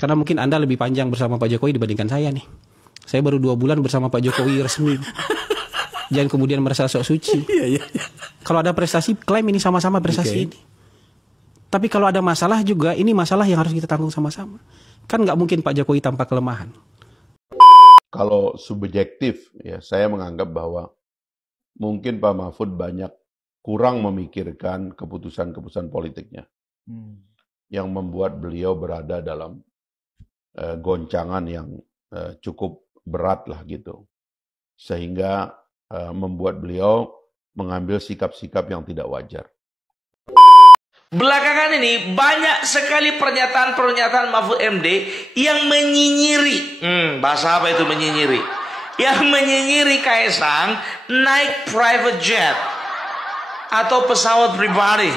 Karena mungkin Anda lebih panjang bersama Pak Jokowi dibandingkan saya nih. Saya baru 2 bulan bersama Pak Jokowi resmi. Jangan kemudian merasa sok suci. Kalau ada prestasi, klaim ini sama-sama prestasi ini. Tapi kalau ada masalah juga, ini masalah yang harus kita tanggung sama-sama. Kan nggak mungkin Pak Jokowi tanpa kelemahan. Kalau subjektif, ya saya menganggap bahwa mungkin Pak Mahfud banyak kurang memikirkan keputusan-keputusan politiknya. Yang membuat beliau berada dalam goncangan yang cukup berat lah gitu. Sehingga membuat beliau mengambil sikap-sikap yang tidak wajar. Belakangan ini banyak sekali pernyataan-pernyataan Mahfud MD yang menyinyiri. Bahasa apa itu menyinyiri? Yang menyinyiri Kaisang naik private jet atau pesawat pribadi.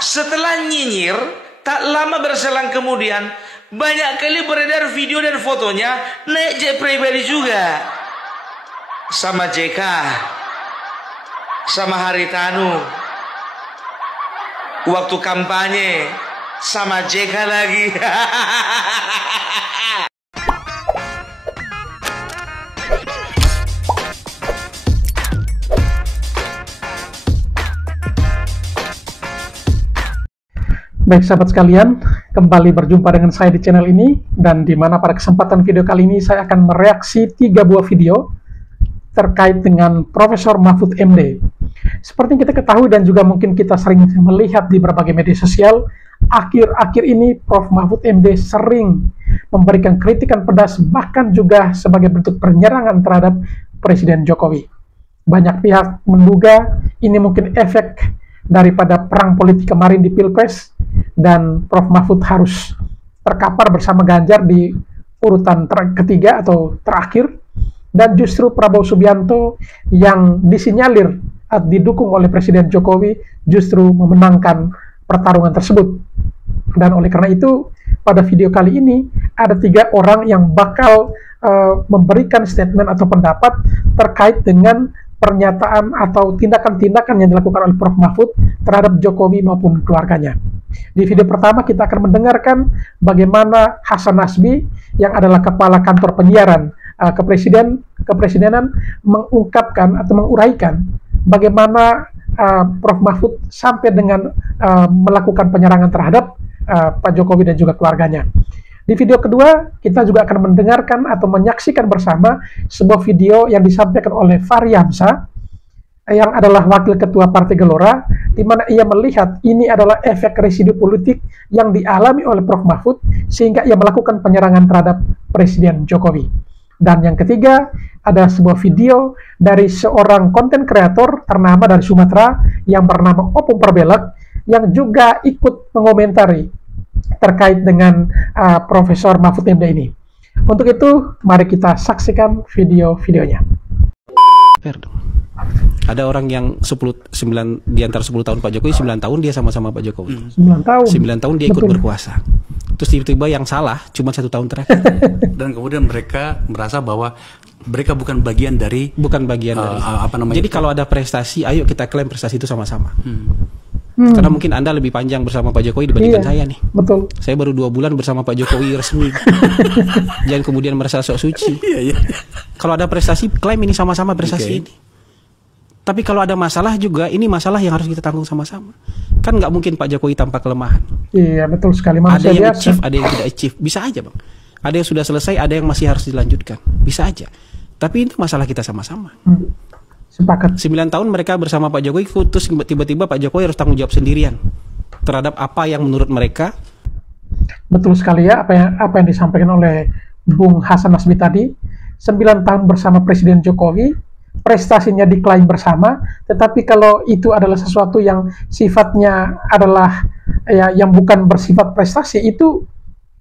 Setelah nyinyir, tak lama berselang kemudian banyak kali beredar video dan fotonya naik jet pribadi juga. Sama JK, sama Haritanu. Waktu kampanye sama JK lagi. Baik sahabat sekalian, kembali berjumpa dengan saya di channel ini, dan di mana pada kesempatan video kali ini saya akan mereaksi 3 buah video terkait dengan Profesor Mahfud MD. Seperti kita ketahui dan juga mungkin kita sering melihat di berbagai media sosial, akhir-akhir ini Prof. Mahfud MD sering memberikan kritikan pedas, bahkan juga sebagai bentuk penyerangan terhadap Presiden Jokowi. Banyak pihak menduga ini mungkin efek daripada perang politik kemarin di Pilpres, dan Prof. Mahfud harus terkapar bersama Ganjar di urutan ketiga atau terakhir, dan justru Prabowo Subianto yang disinyalir didukung oleh Presiden Jokowi justru memenangkan pertarungan tersebut. Dan oleh karena itu, pada video kali ini ada 3 orang yang bakal memberikan statement atau pendapat terkait dengan pernyataan atau tindakan-tindakan yang dilakukan oleh Prof. Mahfud terhadap Jokowi maupun keluarganya. Di video pertama kita akan mendengarkan bagaimana Hasan Nasbi yang adalah kepala kantor penyiaran kepresidenan mengungkapkan atau menguraikan bagaimana Prof. Mahfud sampai dengan melakukan penyerangan terhadap Pak Jokowi dan juga keluarganya. Di video kedua, kita juga akan mendengarkan atau menyaksikan bersama sebuah video yang disampaikan oleh Fahri Hamzah, yang adalah Wakil Ketua Partai Gelora, di mana ia melihat ini adalah efek residu politik yang dialami oleh Prof. Mahfud, sehingga ia melakukan penyerangan terhadap Presiden Jokowi. Dan yang ketiga, ada sebuah video dari seorang konten kreator ternama dari Sumatera yang bernama Opung Perbelak, yang juga ikut mengomentari terkait dengan Profesor Mahfud MD ini. Untuk itu, mari kita saksikan video-videonya. Ada orang yang 9 di antara 10 tahun Pak Jokowi, 9 tahun dia sama-sama Pak Jokowi. 9 tahun. 9 tahun dia ikut berkuasa. Terus tiba-tiba yang salah cuma 1 tahun terakhir. Dan kemudian mereka merasa bahwa mereka bukan bagian dari apa namanya? Jadi kalau ada prestasi, ayo kita klaim prestasi itu sama-sama. Karena mungkin Anda lebih panjang bersama Pak Jokowi dibandingkan saya nih. Betul. Saya baru 2 bulan bersama Pak Jokowi resmi. Jangan kemudian merasa sok suci. Kalau ada prestasi, klaim ini sama-sama prestasi ini. Tapi kalau ada masalah juga, ini masalah yang harus kita tanggung sama-sama. Kan nggak mungkin Pak Jokowi tanpa kelemahan. Iya, betul sekali. Ada yang achieve, ada yang tidak achieve. Bisa aja, Bang. Ada yang sudah selesai, ada yang masih harus dilanjutkan. Bisa aja. Tapi itu masalah kita sama-sama. Sepakat. 9 tahun mereka bersama Pak Jokowi, terus tiba-tiba Pak Jokowi harus tanggung jawab sendirian terhadap apa yang menurut mereka. Betul sekali ya, apa yang disampaikan oleh Bung Hasan Nasbi tadi. 9 tahun bersama Presiden Jokowi, prestasinya diklaim bersama, tetapi kalau itu adalah sesuatu yang sifatnya adalah yang bukan bersifat prestasi, itu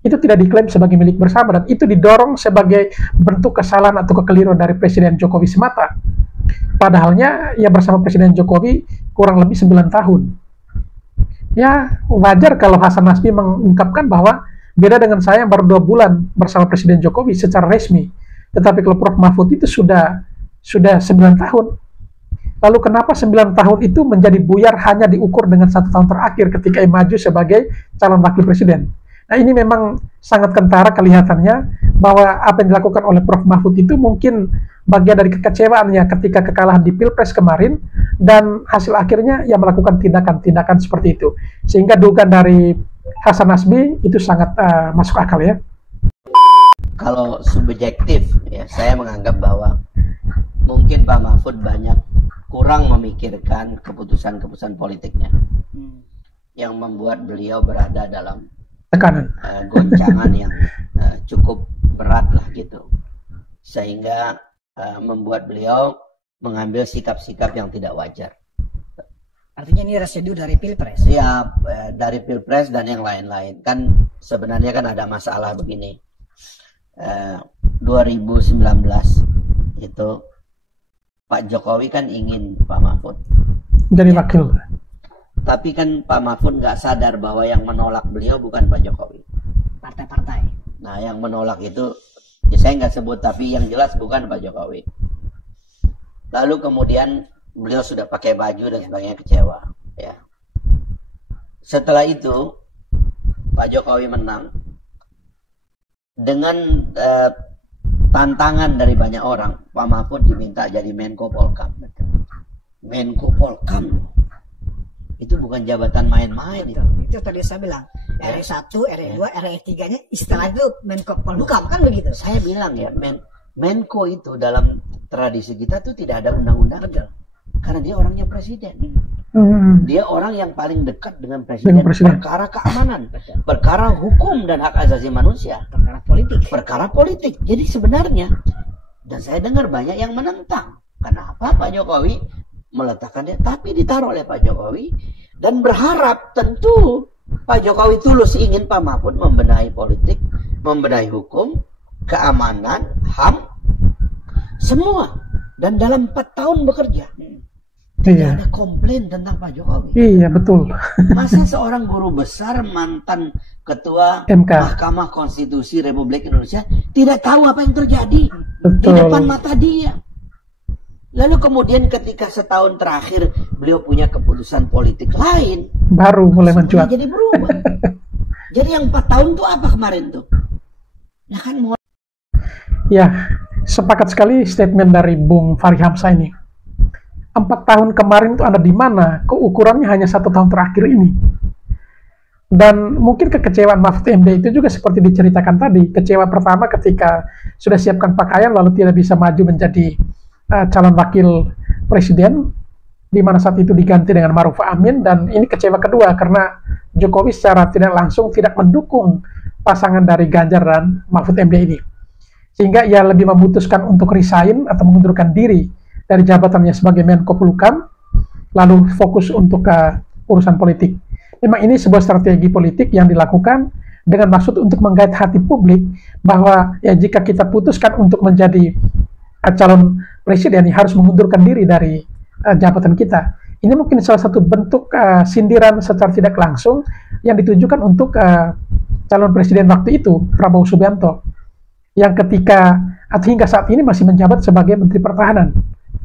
tidak diklaim sebagai milik bersama, dan itu didorong sebagai bentuk kesalahan atau kekeliruan dari Presiden Jokowi semata. Padahalnya ia bersama Presiden Jokowi kurang lebih 9 tahun. Ya, wajar kalau Hasan Nasbi mengungkapkan bahwa beda dengan saya yang baru 2 bulan bersama Presiden Jokowi secara resmi. Tetapi kalau Prof. Mahfud itu sudah 9 tahun. Lalu kenapa 9 tahun itu menjadi buyar hanya diukur dengan 1 tahun terakhir ketika ia maju sebagai calon wakil presiden? Nah, ini memang sangat kentara kelihatannya bahwa apa yang dilakukan oleh Prof. Mahfud itu mungkin bagian dari kekecewaannya ketika kekalahan di Pilpres kemarin, dan hasil akhirnya ia melakukan tindakan-tindakan seperti itu. Sehingga dugaan dari Hasan Nasbi itu sangat masuk akal ya. Kalau subjektif ya, saya menganggap bahwa mungkin Pak Mahfud banyak kurang memikirkan keputusan-keputusan politiknya yang membuat beliau berada dalam tekanan, goncangan yang cukup berat lah gitu, sehingga membuat beliau mengambil sikap-sikap yang tidak wajar. Artinya ini residu dari Pilpres? Ya, dari Pilpres dan yang lain-lain. Kan sebenarnya kan ada masalah begini. 2019 itu Pak Jokowi kan ingin Pak Mahfud jadi wakil. Tapi kan Pak Mahfud nggak sadar bahwa yang menolak beliau bukan Pak Jokowi. Partai-partai. Nah, yang menolak itu, ya saya nggak sebut, tapi yang jelas bukan Pak Jokowi. Lalu kemudian beliau sudah pakai baju dan sebagainya, kecewa. Ya. Setelah itu Pak Jokowi menang dengan tantangan dari banyak orang. Pak Mahfud diminta jadi Menko Polkam. Menko Polkam itu bukan jabatan main-main. Itu tadi saya bilang, ya. RE1, RE2, RE3-nya istilah itu Menko Polhukam, kan begitu? Saya bilang ya, Menko itu dalam tradisi kita tuh tidak ada undang-undang. Karena dia orangnya presiden. Dia orang yang paling dekat dengan presiden. Perkara keamanan, perkara hukum dan hak asasi manusia, perkara politik. Jadi sebenarnya, dan saya dengar banyak yang menentang. Kenapa Pak Jokowi meletakkan dia? Tapi ditaruh oleh Pak Jokowi dan berharap tentu Pak Jokowi tulus ingin Pak Mahfud membenahi politik, membenahi hukum, keamanan, HAM, semua. Dan dalam 4 tahun bekerja. Tidak ada komplain tentang Pak Jokowi. Iya, betul. Masa seorang guru besar, mantan ketua MK, Mahkamah Konstitusi Republik Indonesia, tidak tahu apa yang terjadi di depan mata dia. Lalu kemudian ketika setahun terakhir beliau punya keputusan politik lain, baru mulai mencuat. Jadi berubah. Jadi yang 4 tahun itu apa kemarin tuh? Ya kan mulai. Ya, sepakat sekali statement dari Bung Fahri Hamzah ini. 4 tahun kemarin itu Anda di mana? Keukurannya hanya 1 tahun terakhir ini. Dan mungkin kekecewaan Mahfud MD itu juga seperti diceritakan tadi. Kecewa pertama ketika sudah siapkan pakaian lalu tidak bisa maju menjadi calon wakil presiden, di mana saat itu diganti dengan Ma'ruf Amin. Dan ini kecewa kedua karena Jokowi secara tidak langsung tidak mendukung pasangan dari Ganjar dan Mahfud MD ini. Sehingga ia lebih memutuskan untuk resign atau mengundurkan diri dari jabatannya sebagai Menko Polhukam, lalu fokus untuk urusan politik. Memang ini sebuah strategi politik yang dilakukan dengan maksud untuk menggait hati publik bahwa ya jika kita putuskan untuk menjadi calon presiden harus mengundurkan diri dari jabatan kita. Ini mungkin salah satu bentuk sindiran secara tidak langsung yang ditujukan untuk calon presiden waktu itu, Prabowo Subianto, yang ketika atau hingga saat ini masih menjabat sebagai Menteri Pertahanan.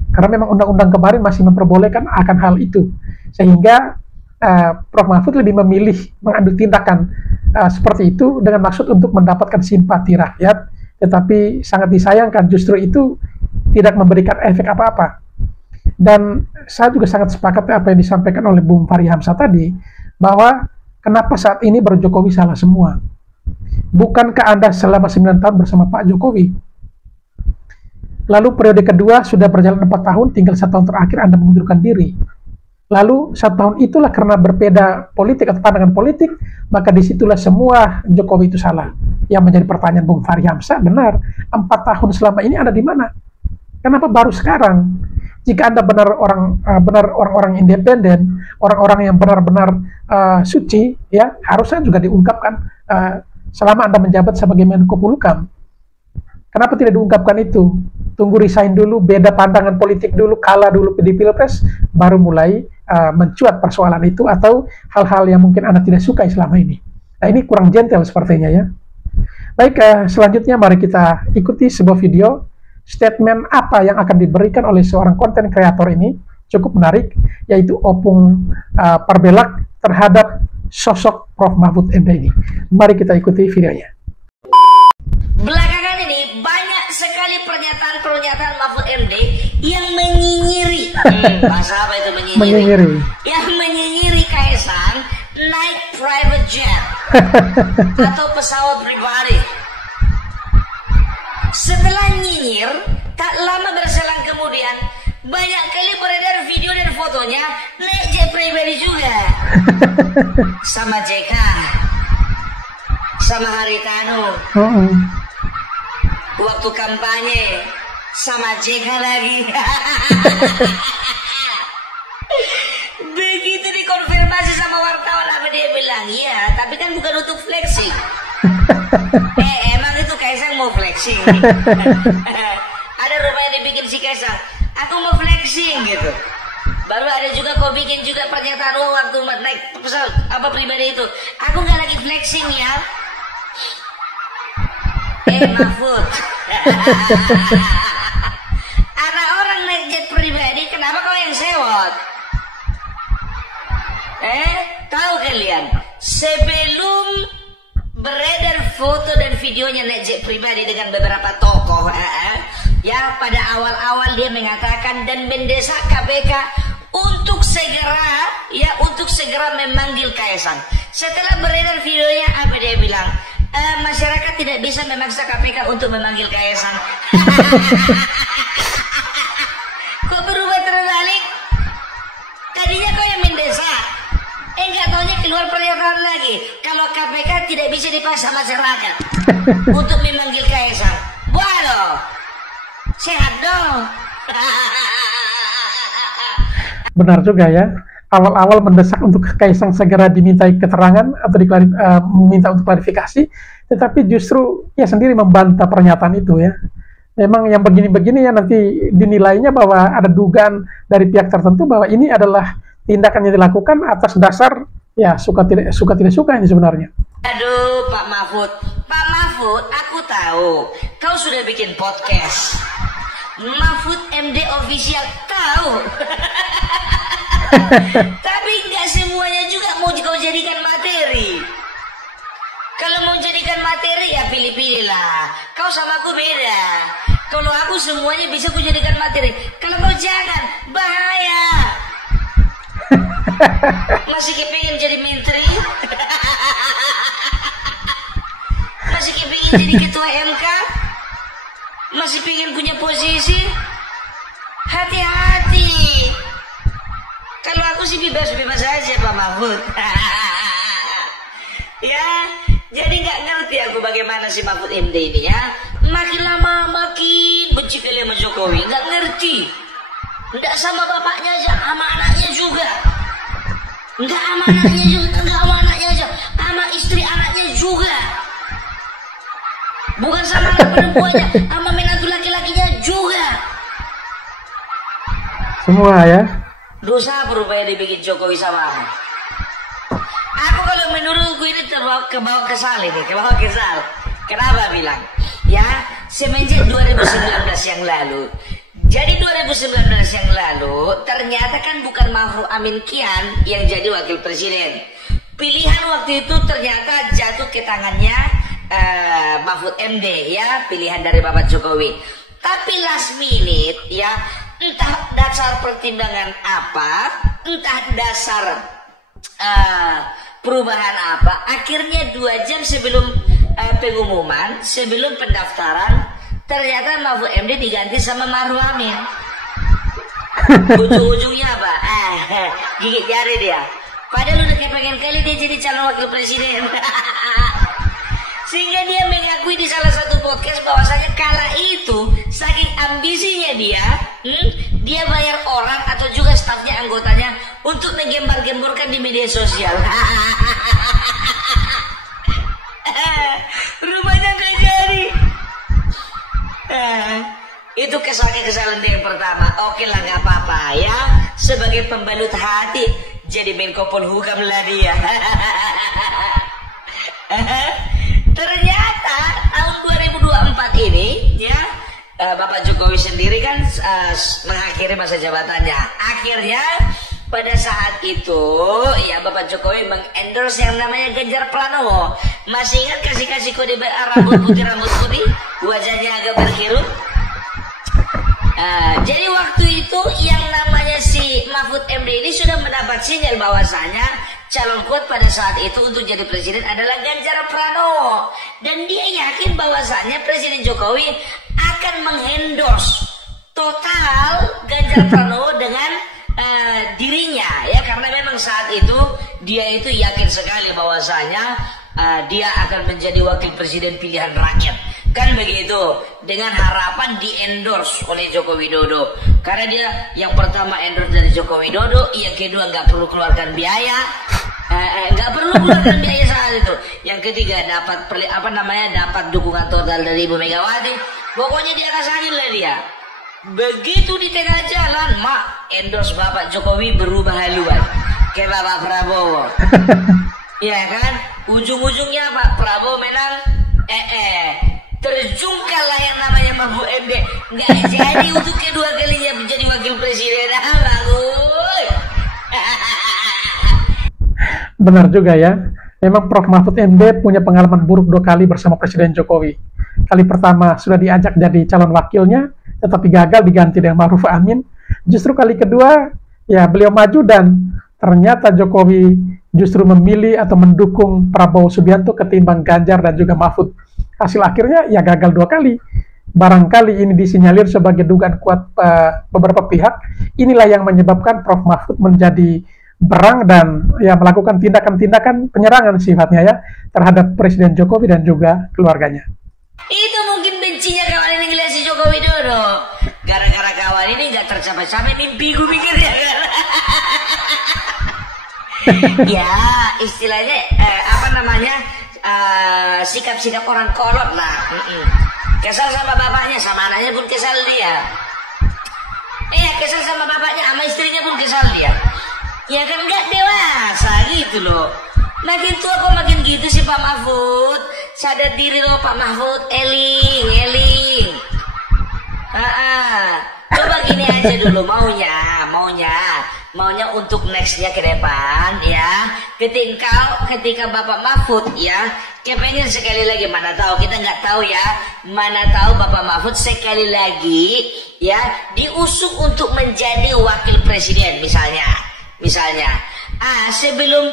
Karena memang undang-undang kemarin masih memperbolehkan akan hal itu. Sehingga Prof. Mahfud lebih memilih mengambil tindakan seperti itu dengan maksud untuk mendapatkan simpati rakyat. Tetapi sangat disayangkan justru itu tidak memberikan efek apa-apa. Dan saya juga sangat sepakat apa yang disampaikan oleh Bung Fahri Hamzah tadi, bahwa kenapa saat ini Jokowi salah semua. Bukankah Anda selama 9 tahun bersama Pak Jokowi? Lalu periode kedua sudah berjalan 4 tahun, tinggal 1 tahun terakhir Anda mengundurkan diri. Lalu 1 tahun itulah karena berbeda politik atau pandangan politik, maka disitulah semua Jokowi itu salah. Yang menjadi pertanyaan Bung Fahri Hamzah, benar, 4 tahun selama ini Anda di mana? Kenapa baru sekarang? Jika Anda benar orang-orang independen, orang-orang yang benar-benar suci, ya harusnya juga diungkapkan selama Anda menjabat sebagai Menko Polhukam. Kenapa tidak diungkapkan itu? Tunggu resign dulu, beda pandangan politik dulu, kalah dulu di Pilpres, baru mulai mencuat persoalan itu atau hal-hal yang mungkin Anda tidak suka selama ini. Nah, ini kurang gentle sepertinya ya. Baik, selanjutnya mari kita ikuti sebuah video statement apa yang akan diberikan oleh seorang konten kreator ini, cukup menarik, yaitu Opung Parbelak terhadap sosok Prof. Mahfud MD ini. Mari kita ikuti videonya. Belakangan ini banyak sekali pernyataan-pernyataan Mahfud MD yang menyinyiri. Bahasa apa itu menyinyiri? Menyinyiri. Yang menyinyiri Kaisang naik private jet atau pesawat pribadi. Setelah nyinyir, tak lama berselang kemudian banyak kali beredar video dan fotonya naik jet pribadi juga. Sama JK, sama Haritanu. Waktu kampanye sama JK lagi. Begitu dikonfirmasi sama wartawan apa dia bilang, iya, tapi kan bukan untuk flexing. Emang itu Kaisang mau flexing? Ada rupanya dibikin si Kaisang, aku mau flexing gitu. Baru ada juga kau bikin juga pernyataan waktu naik pesawat apa pribadi itu, aku nggak lagi flexing ya. Mahfud, ada orang naik jet pribadi, kenapa kau yang sewot? Tahu kalian, sebelum beredar foto dan videonya naik jet pribadi dengan beberapa tokoh, ya pada awal-awal dia mengatakan dan mendesak KPK untuk segera memanggil Kaisang. Setelah beredar videonya, apa dia bilang? Masyarakat tidak bisa memaksa KPK untuk memanggil Kaisang. Kok berubah terbalik? Tadinya kau yang mendesak, nggak taunya keluar pernyataan lagi kalau KPK tidak bisa dipaksa masyarakat untuk memanggil Kaisang. Waduh, sehat dong. Benar juga ya, awal-awal mendesak untuk Kaisang segera dimintai keterangan atau meminta untuk klarifikasi, tetapi justru ia sendiri membantah pernyataan itu ya. Memang yang begini-begini ya nanti dinilainya bahwa ada dugaan dari pihak tertentu bahwa ini adalah tindakan yang dilakukan atas dasar ya suka tidak suka ini sebenarnya. Aduh Pak Mahfud, aku tahu kau sudah bikin podcast Mahfud MD Official, tahu. Tapi nggak semuanya juga mau kau jadikan materi. Kalau mau jadikan materi ya pilih-pilih lah. Kau sama aku beda. Kalau aku semuanya bisa ku jadikan materi. Kalau kau jangan, bahaya. Masih kepengen jadi menteri? Masih kepengen jadi ketua MK? Masih pengen punya posisi? Hati-hati. Kalau aku sih bebas-bebas aja Pak Mahfud. Ya, jadi nggak ngerti aku bagaimana si Mahfud MD ini ya. Makin lama makin benci kali sama Jokowi. Nggak ngerti. Nggak sama bapaknya aja, sama anaknya juga. Nggak sama anaknya juga, nggak sama anaknya aja, sama istri anaknya juga. Bukan sama anak perempuannya, sama menantu laki-lakinya juga. Semua ya. Dosa berupaya dibikin Jokowi sama aku. Aku kalau menurutku ini kebawa kesal ini, kebawa kesal. Kenapa bilang? Ya, semenjak 2019 yang lalu. Jadi 2019 yang lalu, ternyata kan bukan Ma'ruf Amin Kian yang jadi wakil presiden. Pilihan waktu itu ternyata jatuh ke tangannya Mahfud MD ya, pilihan dari Bapak Jokowi. Tapi last minute ya, entah dasar pertimbangan apa, entah dasar perubahan apa, akhirnya 2 jam sebelum pengumuman, sebelum pendaftaran, ternyata Mahfud MD diganti sama Ma'ruf Amin. Ujung-ujungnya apa? Gigit jari dia. Padahal udah kepengen kali dia jadi calon wakil presiden. Sehingga dia mengakui di salah satu podcast bahwasanya kala itu saking ambisinya dia bayar orang atau juga stafnya, anggotanya untuk menggembar-gemborkan di media sosial. Rupanya nggak jadi. Itu kesalahan yang pertama. Oke lah, nggak apa-apa ya. Sebagai pembalut hati jadi Menko Polhukam lah dia. Ternyata tahun 2024 ini ya, Bapak Jokowi sendiri kan mengakhiri masa jabatannya. Akhirnya pada saat itu ya Bapak Jokowi mengendorse yang namanya Ganjar Pranowo. Masih ingat kasih kode rambut putih, wajahnya agak berkerut. Jadi waktu itu yang namanya si Mahfud MD ini sudah mendapat sinyal bahwasanya calon kuat pada saat itu untuk jadi presiden adalah Ganjar Pranowo, dan dia yakin bahwasanya Presiden Jokowi akan mengendorse total Ganjar Pranowo dengan dirinya ya, karena memang saat itu dia itu yakin sekali bahwasanya dia akan menjadi wakil presiden pilihan rakyat, kan begitu, dengan harapan di-endorse oleh Joko Widodo, karena dia yang pertama endorse dari Joko Widodo, yang kedua nggak perlu keluarkan biaya, saat itu, yang ketiga dapat dapat dukungan total dari Ibu Megawati. Pokoknya dia kasangin lah dia. Begitu di tengah jalan, endorse Bapak Jokowi berubah haluan ke Bapak Prabowo. Ya kan, ujung-ujungnya Pak Prabowo menang. Terjungkallah yang namanya Mahfud MD, nggak jadi untuk kedua kalinya menjadi wakil presiden. Benar juga ya, memang Prof. Mahfud MD punya pengalaman buruk 2 kali bersama Presiden Jokowi. Kali pertama sudah diajak jadi calon wakilnya, tetapi gagal diganti dengan Ma'ruf Amin. Justru kali kedua ya beliau maju dan ternyata Jokowi justru memilih atau mendukung Prabowo Subianto ketimbang Ganjar dan juga Mahfud. Hasil akhirnya ya gagal 2 kali. Barangkali ini disinyalir sebagai dugaan kuat beberapa pihak. Inilah yang menyebabkan Prof. Mahfud menjadi berang dan ya melakukan tindakan-tindakan penyerangan sifatnya ya terhadap Presiden Jokowi dan juga keluarganya. Itu mungkin bencinya kawan ini ngeliat si Joko Widodo. Gara-gara kawan ini nggak tercapai-capai mimpiku mikirnya kan. Ya istilahnya sikap-sikap orang kolot lah. Kesal sama bapaknya, sama anaknya pun kesal dia. Kesal sama bapaknya, sama istrinya pun kesal dia. Ya kan nggak dewasa gitu loh. Makin tua kok makin gitu sih Pak Mahfud. Sadar diri loh Pak Mahfud. Eling. Coba gini aja dulu maunya untuk nextnya ke depan ya. Ketika Bapak Mahfud ya kepengen sekali lagi, mana tahu, kita nggak tahu ya, mana tahu Bapak Mahfud sekali lagi ya diusung untuk menjadi wakil presiden misalnya. Sebelum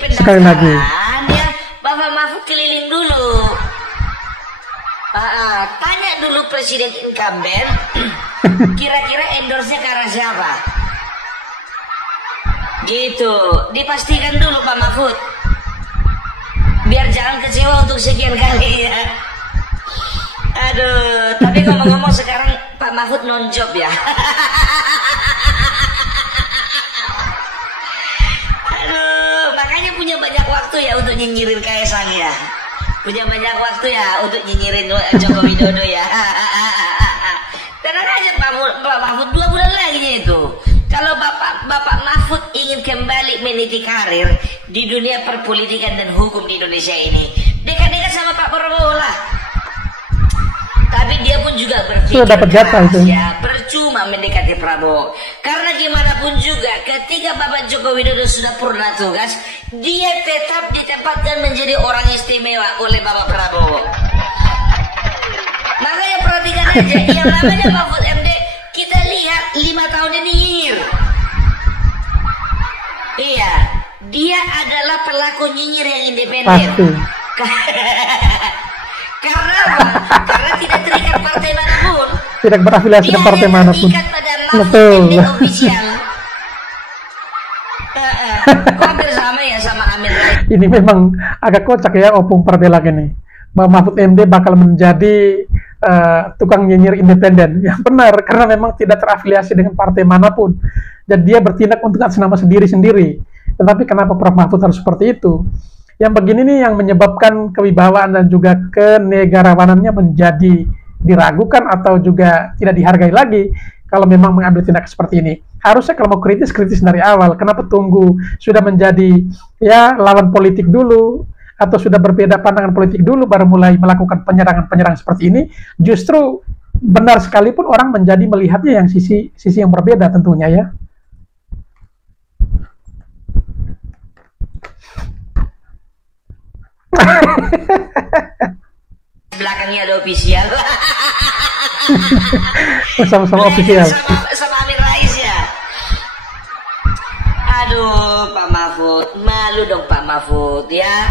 pendaftaran ya Bapak Mahfud keliling dulu. Tanya dulu presiden incumbent kira-kira endorse-nya ke arah siapa. Gitu, dipastikan dulu Pak Mahfud. Biar jangan kecewa untuk sekian kali ya. Aduh, tapi ngomong-ngomong sekarang Pak Mahfud non-job ya. Aduh, makanya punya banyak waktu ya untuk nyinyirin Kaisang ya. Punya banyak waktu ya untuk nyinyirin Joko Widodo ya. Tenang aja Pak Mahfud, 2 bulan lagi itu. Kalau Bapak Mahfud ingin kembali meniti karir di dunia perpolitikan dan hukum di Indonesia ini, dekat-dekat sama Pak Prabowo lah. Tapi dia pun juga berpikir keras ya, percuma mendekati Prabowo. Karena gimana pun juga ketika Bapak Joko Widodo sudah purna tugas, dia tetap ditempatkan menjadi orang istimewa oleh Bapak Prabowo. Makanya perhatikan aja, yang namanya Mahfud MD, kita lihat 5 tahun ini nyinyir. Iya, dia adalah pelaku nyinyir yang independen. Karena apa? Karena tidak terikat partai manapun. Tidak berafiliasi dengan partai manapun. Betul. Hampir sama ya sama Amin. Ini memang agak kocak ya opung Pardela ini. Mahfud MD bakal menjadi tukang nyinyir independen. Yang benar, karena memang tidak terafiliasi dengan partai manapun. Dan dia bertindak untuk atas nama sendiri-sendiri. Tetapi kenapa Prof. Mahfud harus seperti itu? Yang begini nih yang menyebabkan kewibawaan dan juga kenegarawanannya menjadi diragukan atau juga tidak dihargai lagi kalau memang mengambil tindakan seperti ini. Harusnya kalau mau kritis dari awal. Kenapa tunggu sudah menjadi ya lawan politik dulu atau sudah berbeda pandangan politik dulu baru mulai melakukan penyerangan seperti ini? Justru benar sekalipun orang menjadi melihatnya yang sisi yang berbeda tentunya ya. Belakangnya ada official. Sama-sama official. Sama Amin Rais ya. Aduh, Pak Mahfud, malu dong Pak Mahfud ya.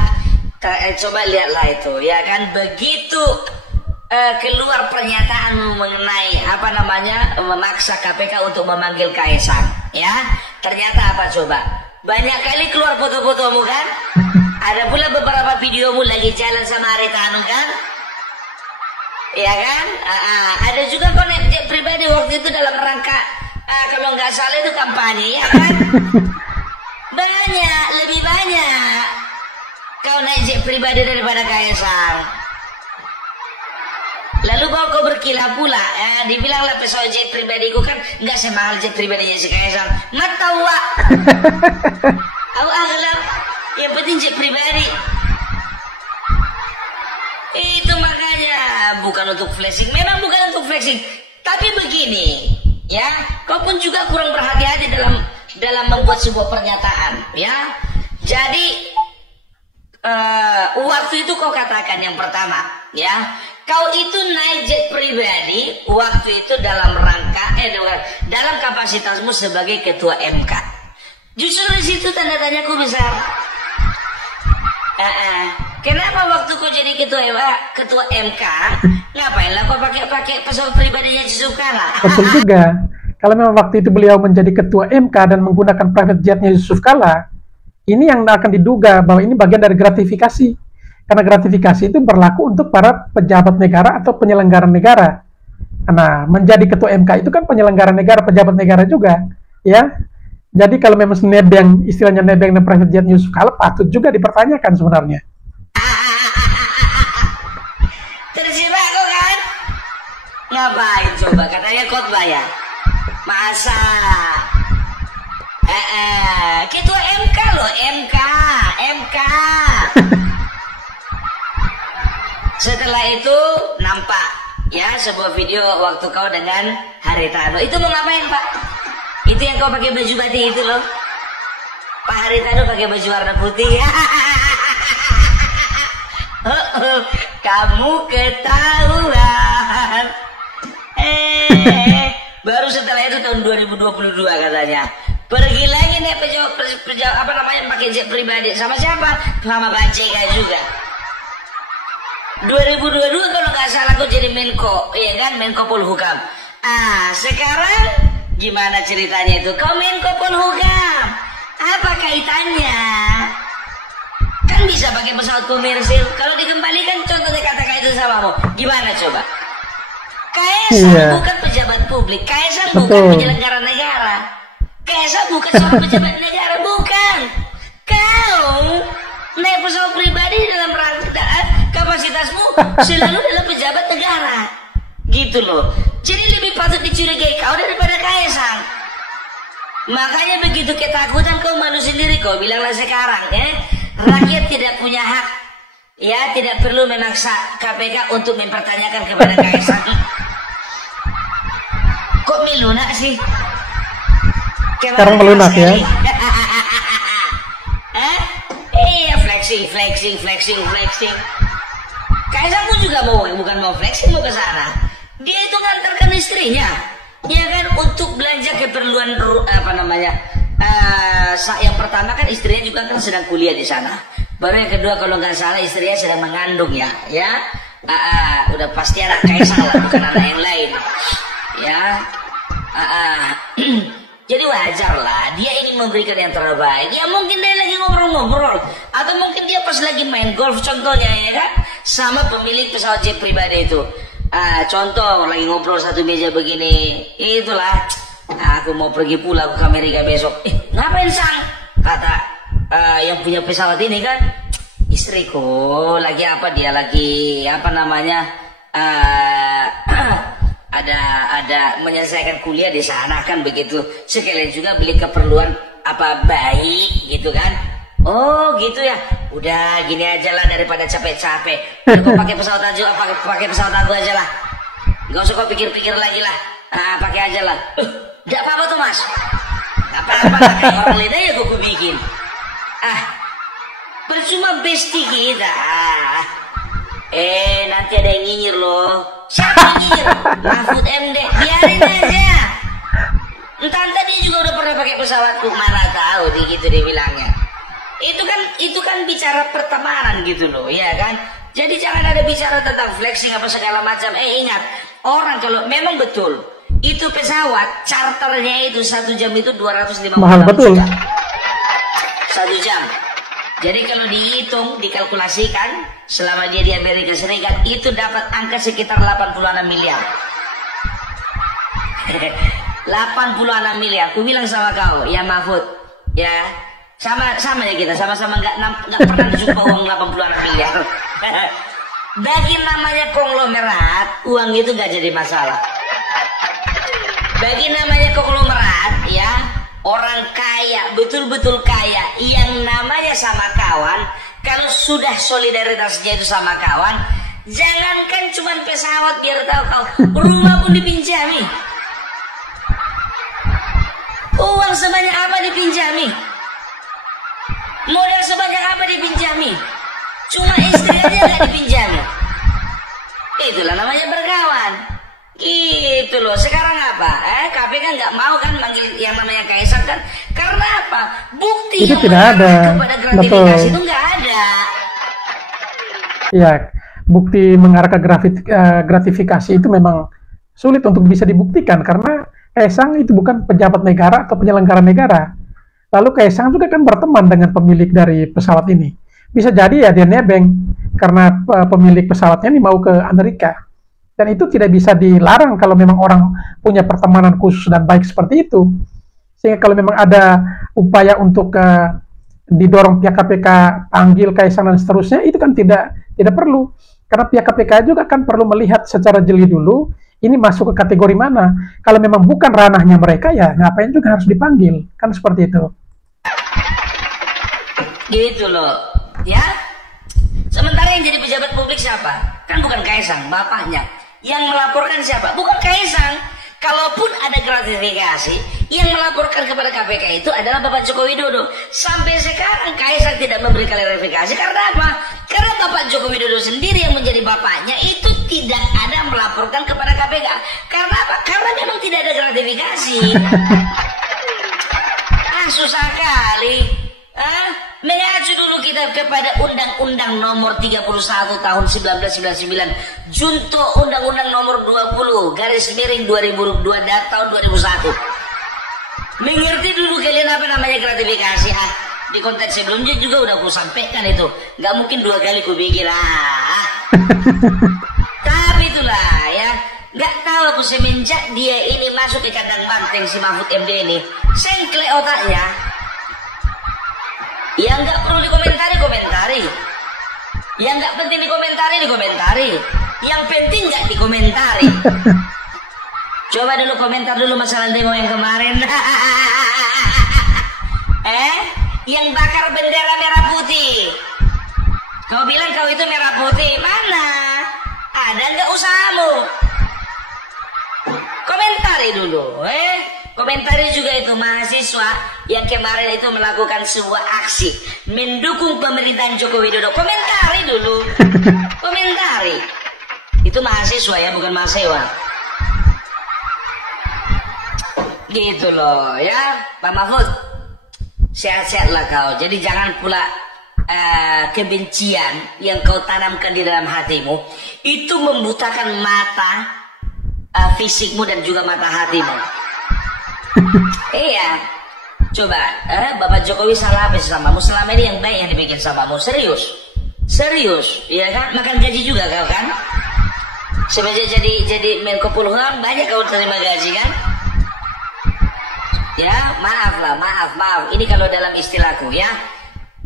Coba lihatlah itu ya kan, begitu keluar pernyataan mengenai apa namanya memaksa KPK untuk memanggil Kaisang ya, ternyata apa coba, banyak kali keluar foto-fotomu kan, ada pula beberapa videomu lagi jalan sama Haritanu kan, ya kan, ada juga konek pribadi waktu itu dalam rangka kalau nggak salah itu kampanye ya kan. Banyak, lebih banyak kau naik jet pribadi daripada Kaisang. Lalu bawa kau berkilah pula ya, dibilanglah pesawat jet pribadiku kan nggak semahal jet pribadinya si Kaisang. Matawa aku agak yang penting jet pribadi. Itu makanya bukan untuk flexing, memang bukan untuk flexing, tapi begini ya, kau pun juga kurang berhati-hati dalam membuat sebuah pernyataan ya. Jadi waktu itu kau katakan yang pertama ya, kau itu naik jet pribadi waktu itu dalam rangka dalam kapasitasmu sebagai ketua MK. Justru di situ tanda tanyaku besar. Kenapa waktu kau jadi ketua MK, ngapainlah kau pakai pesawat pribadinya Yusuf Kala? Betul juga. Kalau memang waktu itu beliau menjadi ketua MK dan menggunakan private jetnya Yusuf Kala, ini yang akan diduga bahwa ini bagian dari gratifikasi. Karena gratifikasi itu berlaku untuk para pejabat negara atau penyelenggara negara. Karena menjadi ketua MK itu kan penyelenggara negara, pejabat negara juga, ya. Jadi kalau memang nebeng, istilahnya nebeng dan private jet Yusuf Kala, patut juga dipertanyakan sebenarnya. Tersimak kok kan? Ngapain coba? Katanya khotbah ya? Masa? Ketua MK loh, MK. Setelah itu nampak ya sebuah video waktu kau dengan Haritanu. Itu mau ngapain Pak? Itu yang kau pakai baju batik itu loh. Pak Haritanu pakai baju warna putih. Kamu ketahuan. Baru setelah itu tahun 2022 katanya. Pergi lagi nih apa namanya pakai jet pribadi sama siapa? Sama Pak JK juga. 2022 kalau nggak salah aku jadi Menko, iya kan, Menko Polhukam. Sekarang gimana ceritanya itu? Kau Menko Polhukam, apa kaitannya? Kan bisa pakai pesawat komersil. Kalau dikembalikan contohnya katakan itu samamu, gimana coba? Kaisang bukan pejabat publik, Kaisang bukan penyelenggara negara, Kaisang bukan seorang pejabat negara, bukan. Kau naik pesawat pribadi dalam rangka kapasitasmu selalu dalam pejabat negara, gitu loh. Jadi lebih patut dicurigai kau daripada Kaisang. Makanya begitu ketakutan kau malu sendiri, kau bilanglah sekarang rakyat tidak punya hak ya, tidak perlu memaksa KPK untuk mempertanyakan kepada Kaisang. Kok melunak sih? Sekarang melunak ya. Iya, flexing. Kaisang pun juga bukan mau flexing, mau ke sana. Dia itu ngantarkan istrinya, ya kan, untuk belanja keperluan apa namanya. Yang pertama kan istrinya juga kan sedang kuliah di sana. Baru yang kedua kalau nggak salah istrinya sedang mengandung ya. Udah pasti anak Kaisang lah, bukan anak yang lain. Ya. Jadi wajar lah, dia ingin memberikan yang terbaik. Ya mungkin dia lagi ngobrol-ngobrol, atau mungkin dia pas lagi main golf contohnya ya kan, sama pemilik pesawat jet pribadi itu. Contoh lagi ngobrol satu meja begini, itulah. Aku mau pergi pulang ke Amerika besok. Ngapain Sang? Kata yang punya pesawat ini kan, istriku lagi apa, dia lagi apa namanya, ada menyelesaikan kuliah di sana kan begitu, sekalian juga beli keperluan apa bayi gitu kan. Oh gitu ya, udah gini aja lah daripada capek-capek. Kau pakai pesawat aja, pakai pesawat aku aja lah, nggak usah kau pikir-pikir lagi lah. Pakai aja lah. Tidak apa-apa tuh Mas, apa-apa kayak orang lain aja gue bikin. percuma besti kita. Nanti ada yang nyinyir loh. Siapa yang nyinyir? Mahfud MD. Biarin aja. Entah dia juga udah pernah pakai pesawatku, mana tahu gitu dia bilangnya. Itu kan bicara pertemanan gitu loh, ya kan? Jadi jangan ada bicara tentang flexing apa segala macam. Ingat, orang kalau memang betul itu pesawat charternya itu 1 jam itu 250 mahal betul. Juta. 1 jam. Jadi kalau dihitung, dikalkulasikan selama dia di Amerika Serikat itu dapat angka sekitar 86 miliar. 86 miliar. Aku bilang sama kau, ya Mahfud, ya sama ya kita, sama-sama nggak pernah jumpa uang 86 miliar. Bagi namanya konglomerat, uang itu nggak jadi masalah. Bagi namanya konglomerat, ya orang kaya, betul-betul kaya, yang namanya sama kawan, kalau sudah solidaritasnya itu sama kawan, jangankan cuma pesawat biar tahu kau, rumah pun dipinjami. Uang sebanyak apa dipinjami? Modal sebanyak apa dipinjami? Cuma istri aja nggak dipinjami. Itulah namanya berkawan. Gitu loh. Sekarang apa? KPK nggak mau kan manggil yang namanya Kaisang kan? Karena apa? Bukti itu yang tidak ada. kepada gratifikasi itu nggak ada. Ya, bukti mengarah ke gratifikasi itu memang sulit untuk bisa dibuktikan karena Kaisang itu bukan pejabat negara atau penyelenggara negara. Lalu Kaisang juga kan berteman dengan pemilik dari pesawat ini. Bisa jadi ya dia nebeng karena pemilik pesawatnya ini mau ke Amerika. Dan itu tidak bisa dilarang kalau memang orang punya pertemanan khusus dan baik seperti itu. Sehingga kalau memang ada upaya untuk didorong pihak KPK panggil Kaisang dan seterusnya, itu kan tidak perlu. Karena pihak KPK juga kan perlu melihat secara jeli dulu, ini masuk ke kategori mana. Kalau memang bukan ranahnya mereka, ya ngapain juga harus dipanggil. Kan seperti itu. Gitu loh. Ya. Sementara yang jadi pejabat publik siapa? Kan bukan Kaisang, bapaknya. Yang melaporkan siapa? Bukan Kaisang. Kalaupun ada gratifikasi, yang melaporkan kepada KPK itu adalah Bapak Joko Widodo. Sampai sekarang Kaisang tidak memberi klarifikasi. Karena apa? Karena Bapak Joko Widodo sendiri yang menjadi bapaknya itu tidak ada melaporkan kepada KPK. Karena apa? Karena memang tidak ada gratifikasi. Susah kali. Mengacu dulu kita kepada Undang-Undang Nomor 31 Tahun 1999, Junto Undang-Undang Nomor 20/2002 Tahun 2001. Mengerti dulu kalian apa namanya gratifikasi? Di konten sebelumnya juga udah aku sampaikan itu. Nggak mungkin 2 kali ku bikin. Tapi itulah ya. Nggak tahu aku semenjak dia ini masuk ke kandang banteng si Mahfud MD ini, sengkle otaknya. Yang nggak perlu dikomentari. Yang nggak penting dikomentari. Yang penting nggak dikomentari. Coba dulu komentar dulu masalah demo yang kemarin. Yang bakar bendera merah putih. Kau bilang kau itu merah putih. Mana? Ada nggak usahamu? Komentari dulu. Komentari juga itu mahasiswa yang kemarin itu melakukan sebuah aksi mendukung pemerintahan Joko Widodo. Komentari dulu. Komentari. Itu mahasiswa ya, bukan mahasiswa. Gitu loh ya, Pak Mahfud. Sehat-sehatlah kau. Jadi jangan pula kebencian yang kau tanamkan di dalam hatimu itu membutakan mata fisikmu dan juga mata hatimu. Iya. Coba, Bapak Jokowi salah apa sih samamu? Selama ini yang baik yang dibikin samamu. Serius, ya kan? Makan gaji juga kau kan? Semenjak jadi Menko Polhukam banyak kau terima gaji kan? Ya, maaf. Ini kalau dalam istilahku ya,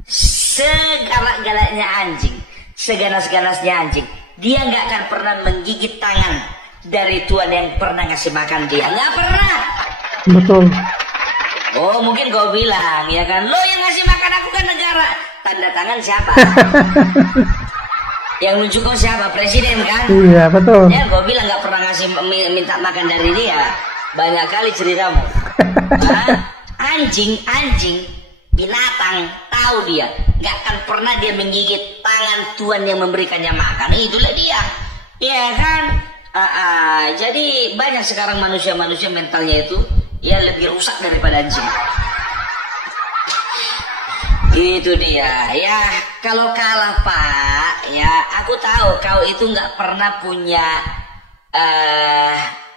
segalak-galaknya anjing, seganas-ganasnya anjing, dia nggak akan pernah menggigit tangan dari tuan yang pernah ngasih makan dia. Nggak pernah. Betul. Oh, mungkin kau bilang, ya kan? Lo yang ngasih makan aku kan negara. Tanda tangan siapa? Yang nunjuk kau siapa? Presiden kan? Iya, betul. Ya, kau bilang nggak pernah ngasih minta makan dari dia. Banyak kali ceritamu. Anjing, binatang, tahu dia nggak akan pernah dia menggigit tangan Tuhan yang memberikannya makan. Itulah dia, ya kan? Jadi banyak sekarang manusia-manusia mentalnya itu ya lebih rusak daripada anjing. Itu dia ya. Kalau kalah Pak, ya aku tahu kau itu nggak pernah punya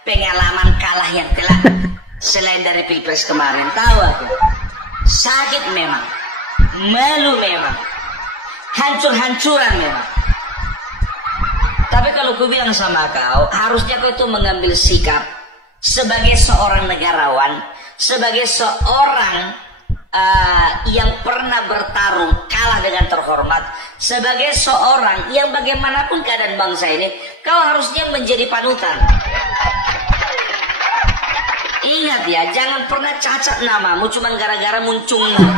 pengalaman kalah yang telak selain dari Pilpres kemarin. Tahu aku, sakit memang, malu memang, hancur-hancuran memang. Tapi kalau ku bilang sama kau, harusnya kau itu mengambil sikap sebagai seorang negarawan, sebagai seorang yang pernah bertarung kalah dengan terhormat, sebagai seorang yang bagaimanapun keadaan bangsa ini, kau harusnya menjadi panutan. Ingat ya, jangan pernah cacat namamu cuma gara-gara muncungmu.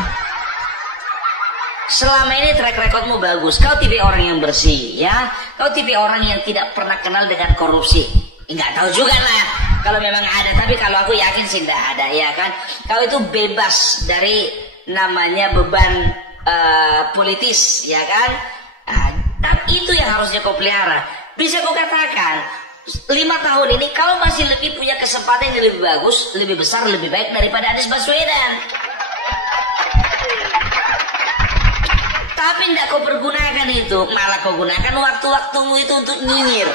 Selama ini track recordmu bagus, kau tipe orang yang bersih, ya. Kau tipe orang yang tidak pernah kenal dengan korupsi. Enggak tahu juga lah kalau memang ada, tapi kalau aku yakin sih tidak ada, ya kan. Kau itu bebas dari namanya beban politis, ya kan. Tapi itu yang harusnya kau pelihara. Bisa kau katakan 5 tahun ini kau masih lebih punya kesempatan yang lebih bagus, lebih besar, lebih baik daripada Anies Baswedan. Tapi tidak kau pergunakan itu, malah kau gunakan waktu-waktumu itu untuk nyinyir.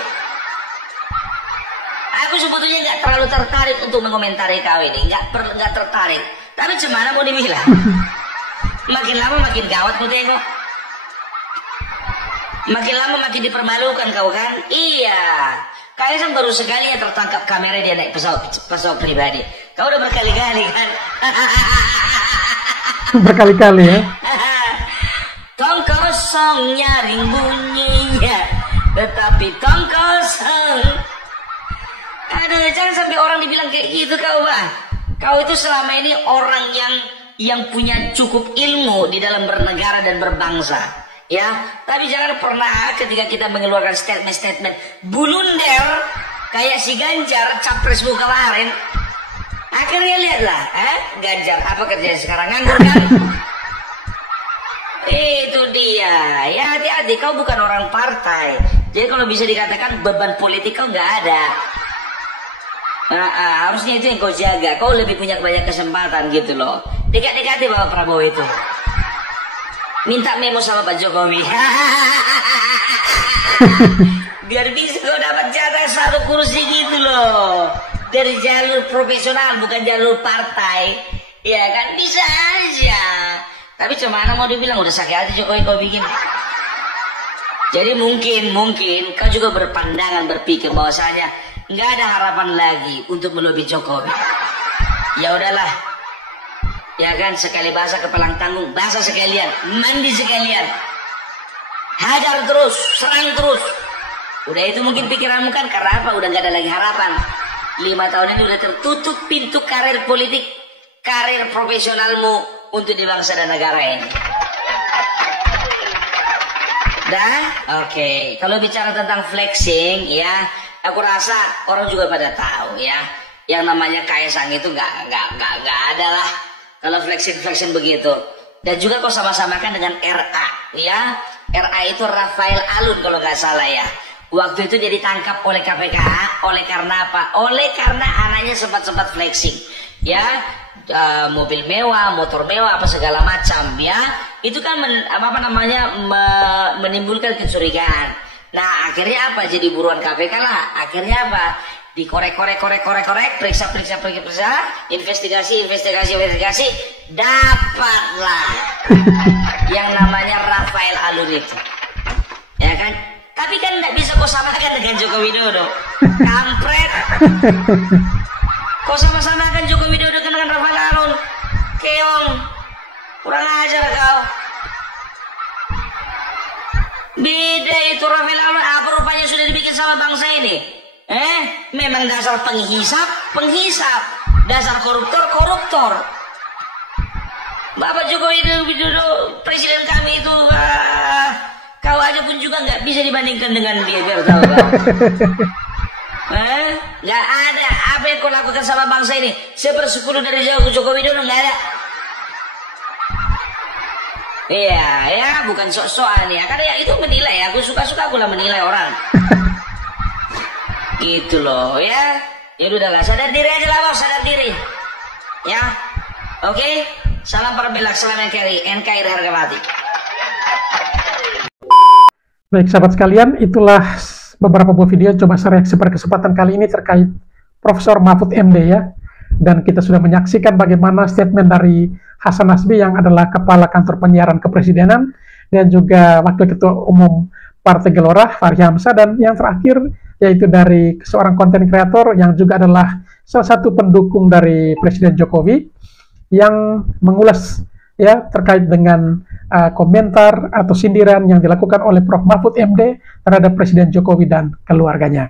Aku sebetulnya nggak terlalu tertarik untuk mengomentari kau ini, nggak tertarik. Tapi gimana mau dibilang? Makin lama makin gawat kau tengok. Makin lama makin dipermalukan kau kan? Iya. Kaisang baru sekali ya tertangkap kamera dia naik pesawat pribadi. Kau udah berkali-kali kan? Berkali-kali ya. Tong kosong nyaring bunyinya, tetapi tong kosong. Aduh, jangan sampai orang dibilang kayak gitu kau, Pak. Kau itu selama ini orang yang punya cukup ilmu di dalam bernegara dan berbangsa, ya. Tapi jangan pernah ketika kita mengeluarkan statement-statement bulunder kayak si Ganjar capresmu kemarin. Akhirnya lihatlah, Ganjar apa kerjanya sekarang, nganggur kan? Itu dia, ya hati-hati, kau bukan orang partai. Jadi kalau bisa dikatakan beban politik kau nggak ada. Harusnya itu yang kau jaga. Kau lebih punya banyak kesempatan gitu loh. Dekat-dekati Bapak Prabowo itu. Minta memo sama Pak Jokowi. Biar bisa kau dapat jatah 1 kursi gitu loh. Dari jalur profesional, bukan jalur partai. Ya kan, bisa aja. Tapi cuman mau dibilang udah sakit hati Jokowi kau bikin. Jadi mungkin kau juga berpandangan berpikir bahwasanya nggak ada harapan lagi untuk melobi Jokowi. Ya udahlah, ya kan, sekali basah kepalang tanggung, basah sekalian, mandi sekalian, hajar terus, serang terus. Udah itu mungkin pikiranmu kan, karena apa? Udah nggak ada lagi harapan. 5 tahun ini udah tertutup pintu karir politik, karir profesionalmu untuk di bangsa dan negara ini. Dah, oke. Kalau bicara tentang flexing, ya, aku rasa orang juga pada tahu ya, yang namanya Kaisang itu nggak ada lah kalau flexing begitu. Dan juga kau sama-samakan dengan RA, ya. RA itu Rafael Alun kalau nggak salah ya. Waktu itu dia ditangkap oleh KPK, oleh karena apa? Oleh karena anaknya sempat flexing, ya. Mobil mewah, motor mewah, apa segala macam, ya. Itu kan menimbulkan kecurigaan. Nah, akhirnya apa? Jadi buruan KPK lah. Akhirnya apa? Dikorek, periksa, investigasi, dapatlah yang namanya Rafael Alun itu. Ya kan? Tapi kan nggak bisa kau samakan dengan Joko Widodo. Kampret. Kau sama-samakan Joko Widodo dengan Rafael Alun. Keong. Kurang ajar kau. Beda itu Rafael Alun. Apa rupanya sudah dibikin sama bangsa ini? Memang dasar penghisap. Dasar koruptor. Bapak Joko Widodo, presiden kami itu, kau aja pun juga nggak bisa dibandingkan dengan dia, biar tahu kau. Nggak ada. Apa yang kau lakukan sama bangsa ini 1/10 dari Joko Widodo, nggak ada. Iya, ya bukan sok-sokan ya. Karena ya itu menilai, aku suka-suka aku lah menilai orang. Gitu loh ya. Ya udahlah, sadar diri aja lah bos, sadar diri. Ya, oke. Salam perbelak, salam NKRI harga mati. Baik sahabat sekalian, itulah beberapa buah video coba saya reaksi pada kesempatan kali ini terkait Profesor Mahfud MD ya. Dan kita sudah menyaksikan bagaimana statement dari Hasan Nasbi yang adalah Kepala Kantor Penyiaran Kepresidenan dan juga Wakil Ketua Umum Partai Gelora Fahri Hamzah, dan yang terakhir yaitu dari seorang konten kreator yang juga adalah salah satu pendukung dari Presiden Jokowi yang mengulas ya terkait dengan komentar atau sindiran yang dilakukan oleh Prof. Mahfud MD terhadap Presiden Jokowi dan keluarganya.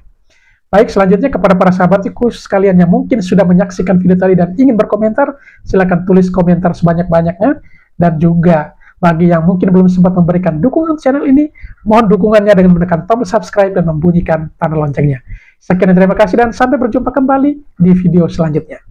Baik, selanjutnya kepada para sahabatku sekalian yang mungkin sudah menyaksikan video tadi dan ingin berkomentar, silakan tulis komentar sebanyak-banyaknya. Dan juga bagi yang mungkin belum sempat memberikan dukungan channel ini, mohon dukungannya dengan menekan tombol subscribe dan membunyikan tanda loncengnya. Sekian dan terima kasih dan sampai berjumpa kembali di video selanjutnya.